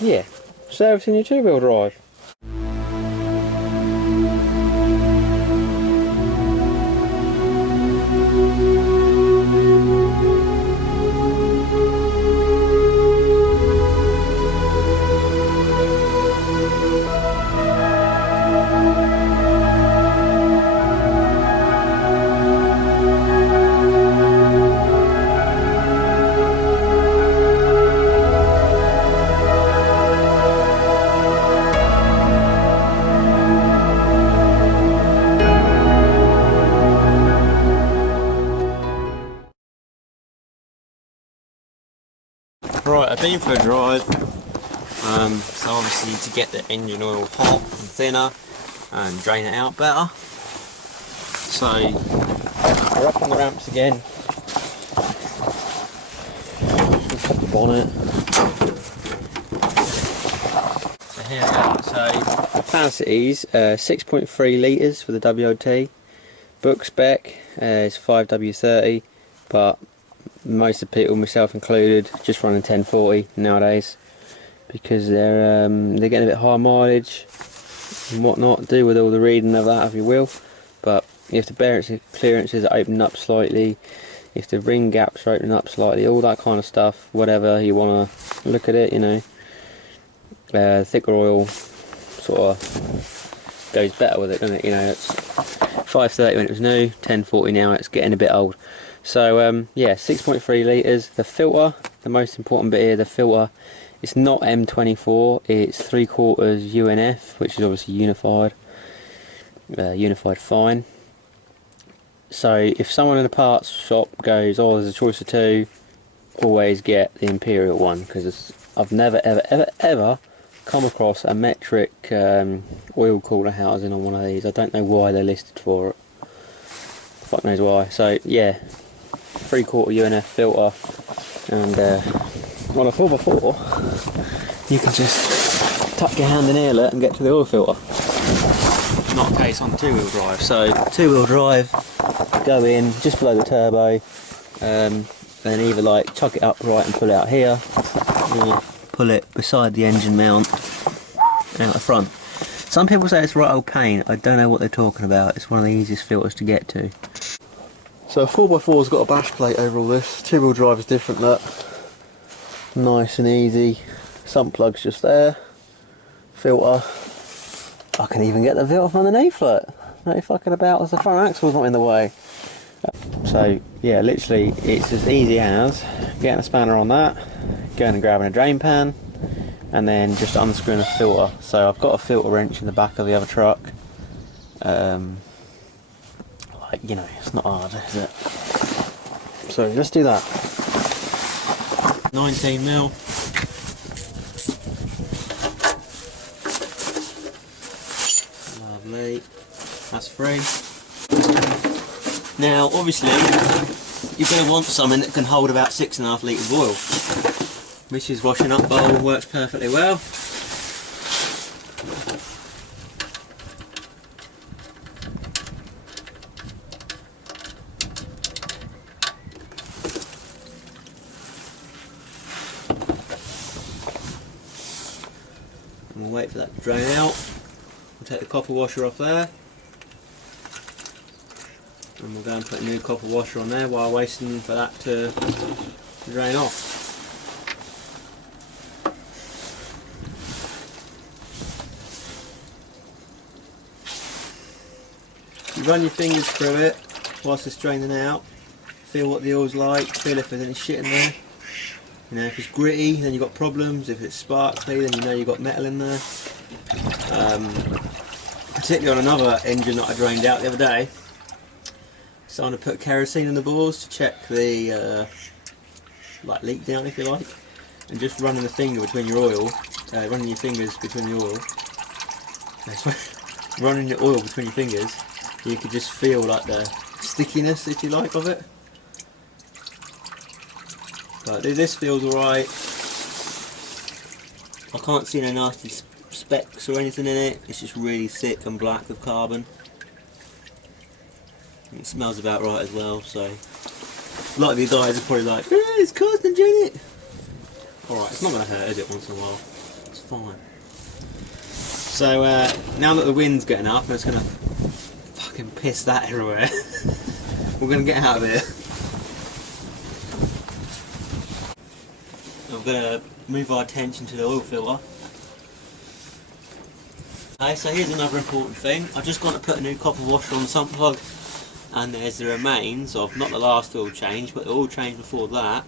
yeah, servicing your two-wheel drive. Right, I've been for a drive, so obviously to get the engine oil hot and thinner and drain it out better. So we're up on the ramps again. Let's pop the bonnet. So here we go. So capacities 6.3 litres for the WLT. Book spec is 5W30, but most of the people, myself included, just running 1040 nowadays because they're getting a bit high mileage and whatnot. Do with all the reading of that if you will, but if the bearings and clearances are opening up slightly, if the ring gaps are opening up slightly, all that kind of stuff, whatever you want to look at it, you know, thicker oil sort of goes better with it, doesn't it? You know, it's 530 when it was new, 1040 now, it's getting a bit old. So yeah, 6.3 litres. The filter, the most important bit here, the filter, it's not M24, it's 3/4 UNF, which is obviously unified fine. So if someone in the parts shop goes, oh there's a choice of two, always get the Imperial one, because I've never ever come across a metric oil cooler housing on one of these. I don't know why they're listed for it, fuck knows why. So yeah, 3/4 UNF filter, and on a 4x4 you can just tuck your hand in the earlet and get to the oil filter. Not the case on two-wheel drive. So two-wheel drive, go in just below the turbo, and either like chuck it upright and pull it out here, or pull it beside the engine mount out the front. Some people say it's right old pain. I don't know what they're talking about. It's one of the easiest filters to get to. So a 4x4's got a bash plate over all this. Two-wheel drive is different. That nice and easy. Sump plug's just there. Filter. I can even get the filter from underneath it. No fucking about as the front axle's not in the way. So yeah, literally it's as easy as getting a spanner on that, going and grabbing a drain pan, and then just unscrewing a filter. So I've got a filter wrench in the back of the other truck. Like, you know, it's not hard, is it? So let's do that. 19mm. Lovely. That's free. Now, obviously, you're going to want something that can hold about 6.5 litres of oil. Mrs. washing up bowl works perfectly well. And we'll wait for that to drain out. We'll take the copper washer off there. And we'll go and put a new copper washer on there while waiting for that to drain off. You run your fingers through it whilst it's draining out, feel what the oil's like, feel if there's any shit in there. You know, if it's gritty then you've got problems, if it's sparkly then you know you've got metal in there. Particularly on another engine that I drained out the other day, so I'm going to put kerosene in the bores to check the like leak down, if you like, and just running the finger between your oil, running your fingers between the oil, running the oil between your fingers, you could just feel like the stickiness, if you like, of it. But this feels alright. I can't see no nasty specks or anything in it. It's just really thick and black with carbon. It smells about right as well, so a lot of you guys are probably like, it's carcinogenic. Alright, it's not going to hurt, is it, once in a while? fine. So now that the wind's getting up, I'm just going to fucking piss that everywhere. We're going to get out of here. I'm going to move our attention to the oil filter. Okay, so here's another important thing. I've just got to put a new copper washer on the sump plug, and there's the remains of, not the last oil change, but the oil change before that,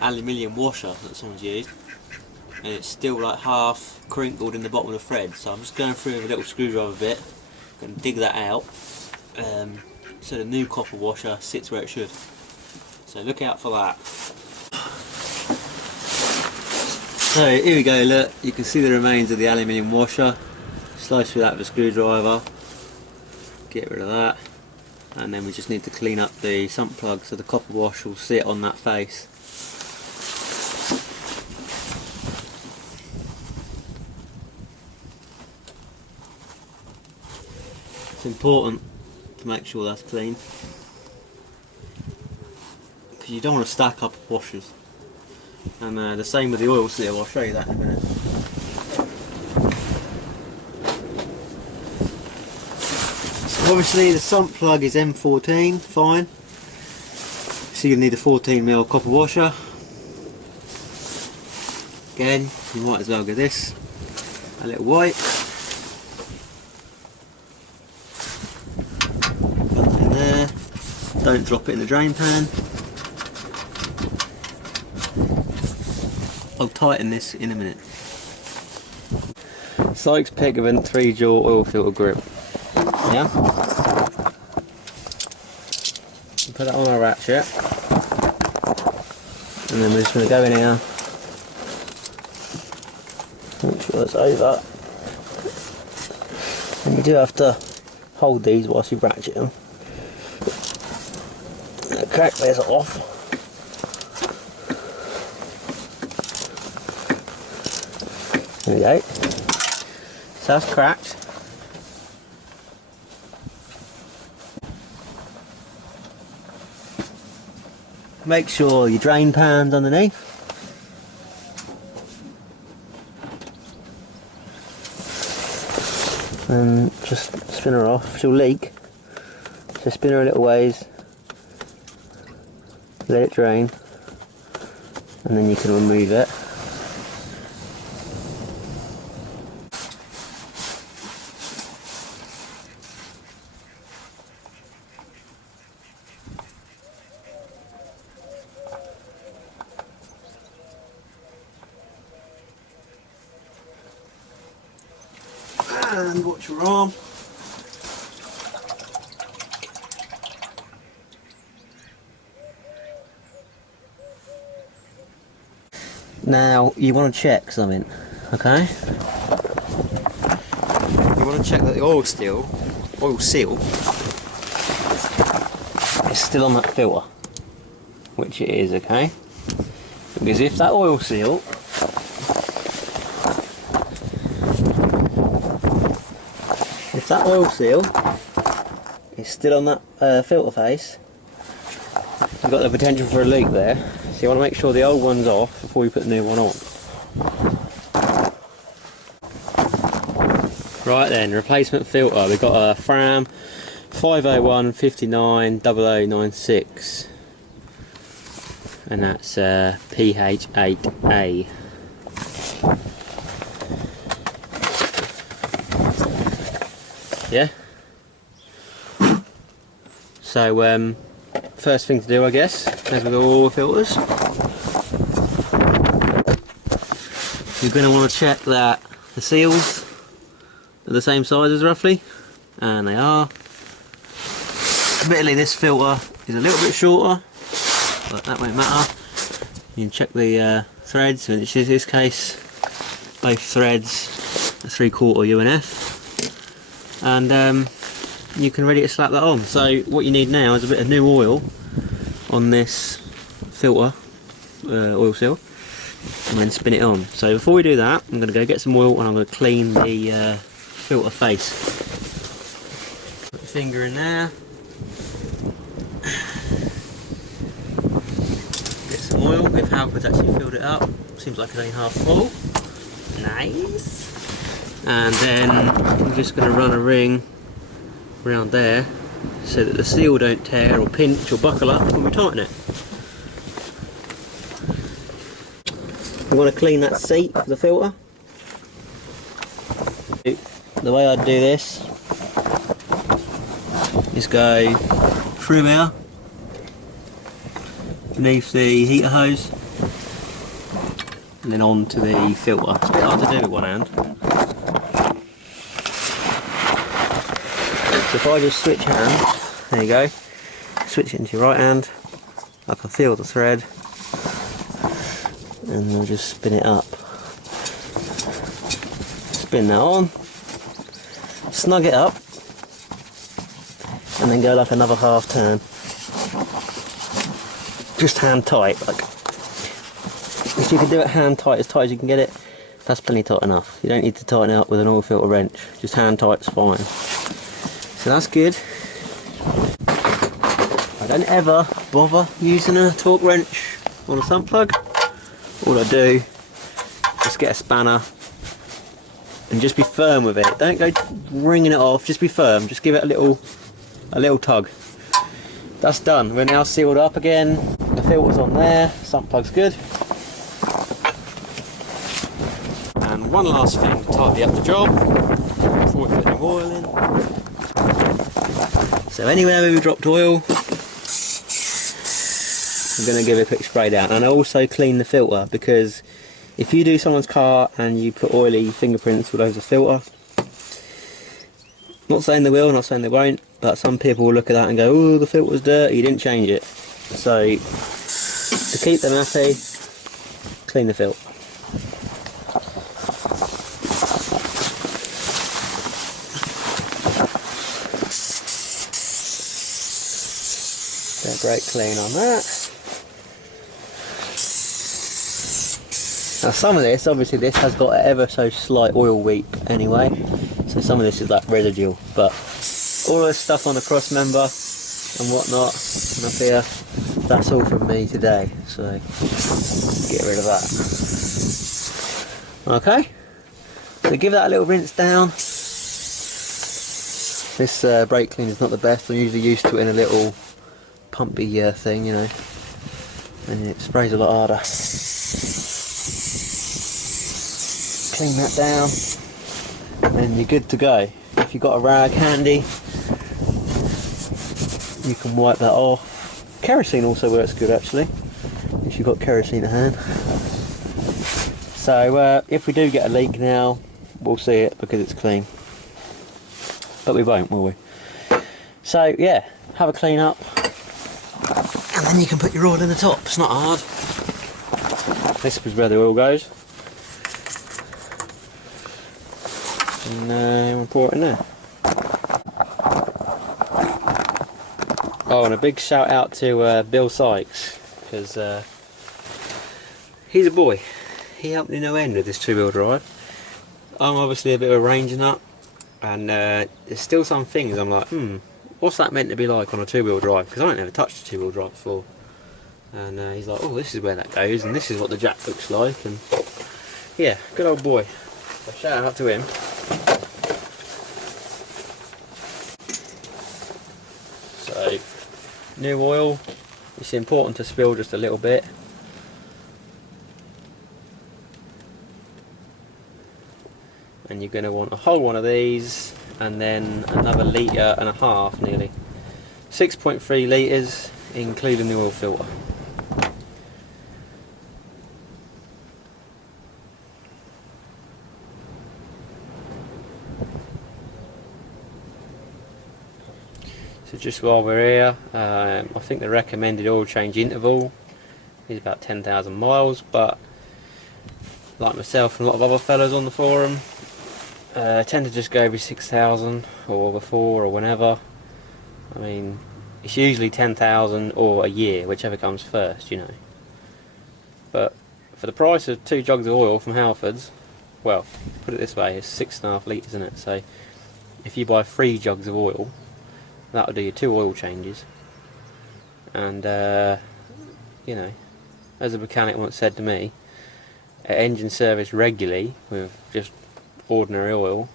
aluminium washer that someone's used, and it's still like half crinkled in the bottom of the thread. So I'm just going through with a little screwdriver bit, going to dig that out, so the new copper washer sits where it should. So look out for that. So here we go, look, you can see the remains of the aluminium washer. Slice through that with a screwdriver, get rid of that, and then we just need to clean up the sump plug so the copper wash will sit on that face. It's important to make sure that's clean, because you don't want to stack up washers. And the same with the oil seal, I'll show you that in a minute. So obviously the sump plug is M14, fine. So you're going to need a 14mm copper washer. Again, you might as well get this, a little wipe. Put that in there, don't drop it in the drain pan. I'll tighten this in a minute. Sykes Pickering 3-jaw oil filter grip. Yeah? Put that on our ratchet. And then we're just going to go in here. Make sure it's over. And you do have to hold these whilst you ratchet them. The crack bears off. There we go. So that's cracked. Make sure your drain pan's underneath. And just spin her off, she'll leak. So spin her a little ways, let it drain, and then you can remove it. And watch your arm. Now you want to check something, okay? You want to check that the oil seal is still on that filter, which it is, okay? Because if that oil seal is still on that filter face, you've got the potential for a leak there. So you want to make sure the old one's off before you put the new one on. Right then, replacement filter. We've got a Fram 501 59 0096, and that's PH8A. Yeah. So first thing to do, I guess, as with all oil filters, you're going to want to check that the seals are the same sizes roughly, and they are. Admittedly, this filter is a little bit shorter, but that won't matter. You can check the threads, in this case both threads are 3/4 UNF, and you can ready to slap that on. So what you need now is a bit of new oil on this filter, oil seal, and then spin it on. So before we do that, I'm going to go get some oil and I'm going to clean the filter face. Put the finger in there, get some oil. If Halford's actually filled it up, seems like it's only half full. Nice. And then I'm just going to run a ring around there so that the seal don't tear or pinch or buckle up when we tighten it. You want to clean that seat for the filter. The way I'd do this is go through here, beneath the heater hose, and then on to the filter. It's a bit hard to do with one hand. So if I just switch hands, there you go, switch it into your right hand, I can feel the thread, and we'll just spin it up. Spin that on, snug it up, and then go like another half turn. Just hand tight, like. If you can do it hand tight as you can get it, that's plenty tight enough. You don't need to tighten it up with an oil filter wrench, just hand tight's fine. So that's good. I don't ever bother using a torque wrench on a sump plug. All I do is get a spanner and just be firm with it. Don't go wringing it off, just be firm, just give it a little tug. That's done. We're now sealed up again. The filter's on there, sump plug's good. And one last thing to tidy up the job before we put the oil in. So anywhere where we dropped oil, I'm going to give it a quick spray down, and I also clean the filter, because if you do someone's car and you put oily fingerprints all over the filter, not saying they will, not saying they won't, but some people will look at that and go, oh, the filter's dirty, you didn't change it. So to keep them happy, clean the filter. Brake clean on that. Now some of this, obviously this has got an ever so slight oil weep anyway, so some of this is like residual, but all the stuff on the cross member and whatnot and up here, that's all from me today, so get rid of that. Okay, so give that a little rinse down. This brake cleaner is not the best. I'm usually used to it in a little pumpy thing, you know, and it sprays a lot harder. Clean that down, and then you're good to go. If you've got a rag handy, you can wipe that off. Kerosene also works good actually, if you've got kerosene at hand. So if we do get a leak now, we'll see it because it's clean, but we won't, will we? So yeah, have a clean up. And then you can put your oil in the top, it's not hard. This is where the oil goes. And we'll pour it in there. Oh, and a big shout out to Bill Sykes, because he's a boy. He helped me no end with this two-wheel drive. I'm obviously a bit of a ranger nut, and there's still some things I'm like, what's that meant to be like on a two-wheel drive? Because I ain't never touched a two-wheel drive before. And he's like, oh, this is where that goes, and this is what the jack looks like, and yeah, good old boy. So shout out to him. So, new oil. It's important to spill just a little bit. And you're going to want a whole one of these, and then another litre and a half nearly. 6.3 litres including the oil filter. So just while we're here, I think the recommended oil change interval is about 10,000 miles, but like myself and a lot of other fellas on the forum, tend to just go every 6,000 or before or whenever. I mean, it's usually 10,000 or a year, whichever comes first, you know. But for the price of 2 jugs of oil from Halfords, well, put it this way, it's 6.5 litres, isn't it? So if you buy 3 jugs of oil, that'll do you 2 oil changes. And you know, as a mechanic once said to me, engine service regularly with just ordinary oil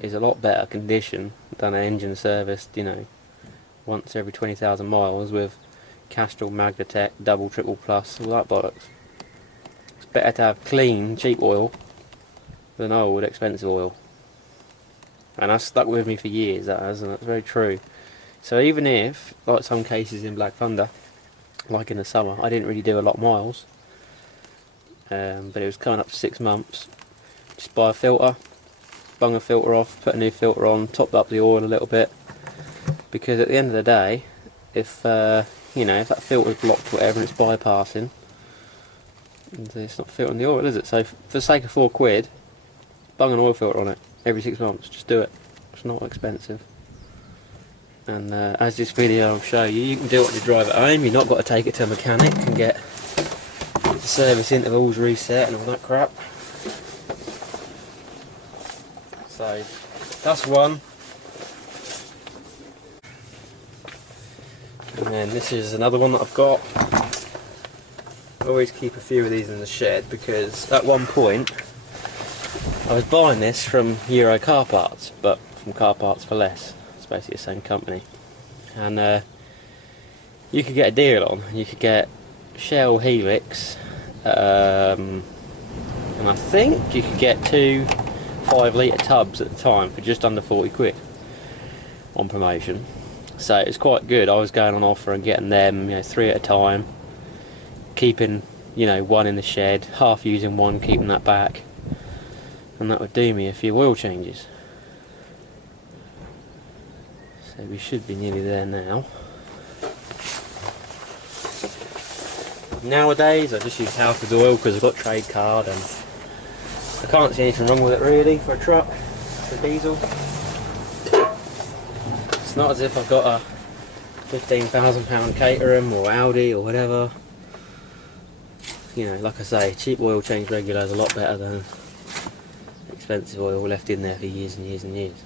is a lot better condition than an engine serviced, you know, once every 20,000 miles with Castrol, Magna-Tech, double, triple plus, all that bollocks. It's better to have clean, cheap oil than old, expensive oil. And that's stuck with me for years, that has, and that's very true. So even if, like some cases in Black Thunder, like in the summer, I didn't really do a lot of miles, but it was coming up to 6 months, just buy a filter, bung a filter off, put a new filter on, top up the oil a little bit, because at the end of the day, if you know, if that filter's blocked or whatever and it's bypassing, and it's not filtering the oil, is it? So for the sake of £4, bung an oil filter on it every 6 months, just do it. It's not expensive. And as this video will show you, you can do it on your drive at home. You've not got to take it to a mechanic and get the service intervals reset and all that crap. So that's one. And then this is another one that I've got. I always keep a few of these in the shed because at one point I was buying this from Euro Car Parts, but from Car Parts for Less. It's basically the same company. And you could get a deal on. You could get Shell Helix, and I think you could get 2 5-litre tubs at the time for just under £40 on promotion. So it's quite good. I was going on offer and getting them, you know, 3 at a time, keeping, you know, one in the shed, half using one, keeping that back, and that would do me a few oil changes. So we should be nearly there now. Nowadays I just use Halfords oil because I've got trade card and I can't see anything wrong with it really for a truck, for diesel. It's not as if I've got a £15,000 Caterham or Audi or whatever. You know, like I say, cheap oil change regular is a lot better than expensive oil left in there for years and years and years.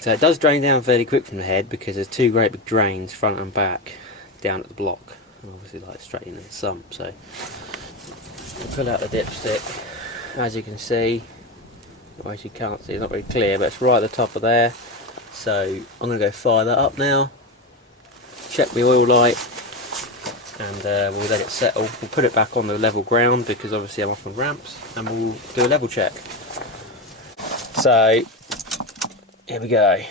So it does drain down fairly quick from the head because there's 2 great big drains, front and back, down at the block, and obviously like straight into the sump. So pull out the dipstick, as you can see, or as you can't see, it's not very clear, but it's right at the top of there. So I'm going to go fire that up now, check the oil light, and we'll let it settle. We'll put it back on the level ground because obviously I'm off on ramps, and we'll do a level check. So here we go.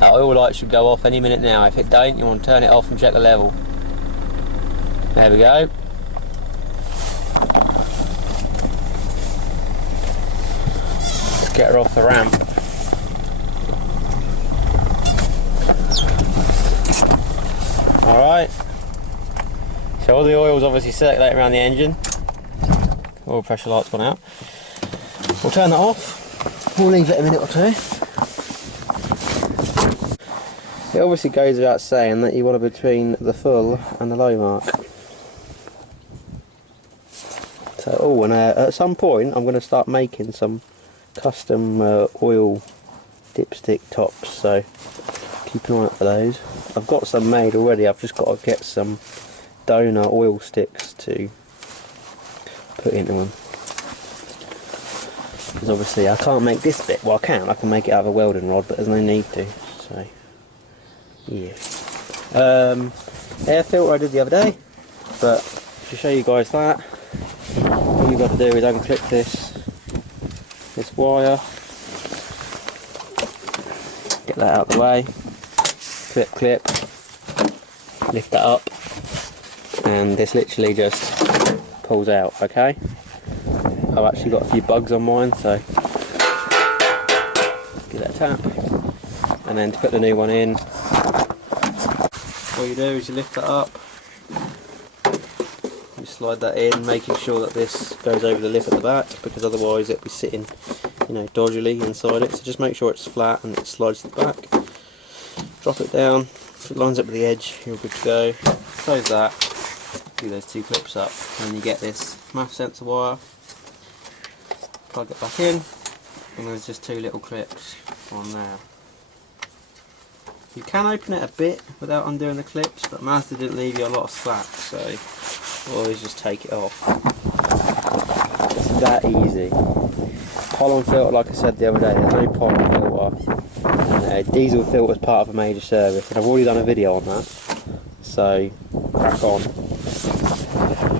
Our oil light should go off any minute now. If it don't, you want to turn it off and check the level. There we go. Let's get her off the ramp. Alright. So all the oil's obviously circulating around the engine. Oil pressure light's gone out. We'll turn that off. We'll leave it a minute or two. It obviously goes without saying that you want to between the full and the low mark. So, oh, and at some point I'm going to start making some custom oil dipstick tops, so keep an eye out for those. I've got some made already, I've just got to get some donor oil sticks to put into them. Because obviously I can't make this bit, well I can make it out of a welding rod, but there's no need to, so yeah. Air filter I did the other day, but to show you guys that, all you've got to do is unclip this wire, get that out of the way, clip, lift that up, and this literally just pulls out, okay? I've actually got a few bugs on mine, so give that a tap, and then to put the new one in, all you do is you lift that up, you slide that in, making sure that this goes over the lip at the back, because otherwise it'll be sitting, you know, dodgily inside it. So just make sure it's flat and it slides to the back. Drop it down, if it lines up with the edge, you're good to go. Close that, do those 2 clips up, and then you get this MAF sensor wire, plug it back in, and there's just 2 little clips on there. You can open it a bit without undoing the clips, but Mazda didn't leave you a lot of slack, so always just take it off. It's that easy. Pollen filter, like I said the other day, there's no pollen filter. And diesel filter is part of a major service, and I've already done a video on that. So, crack on.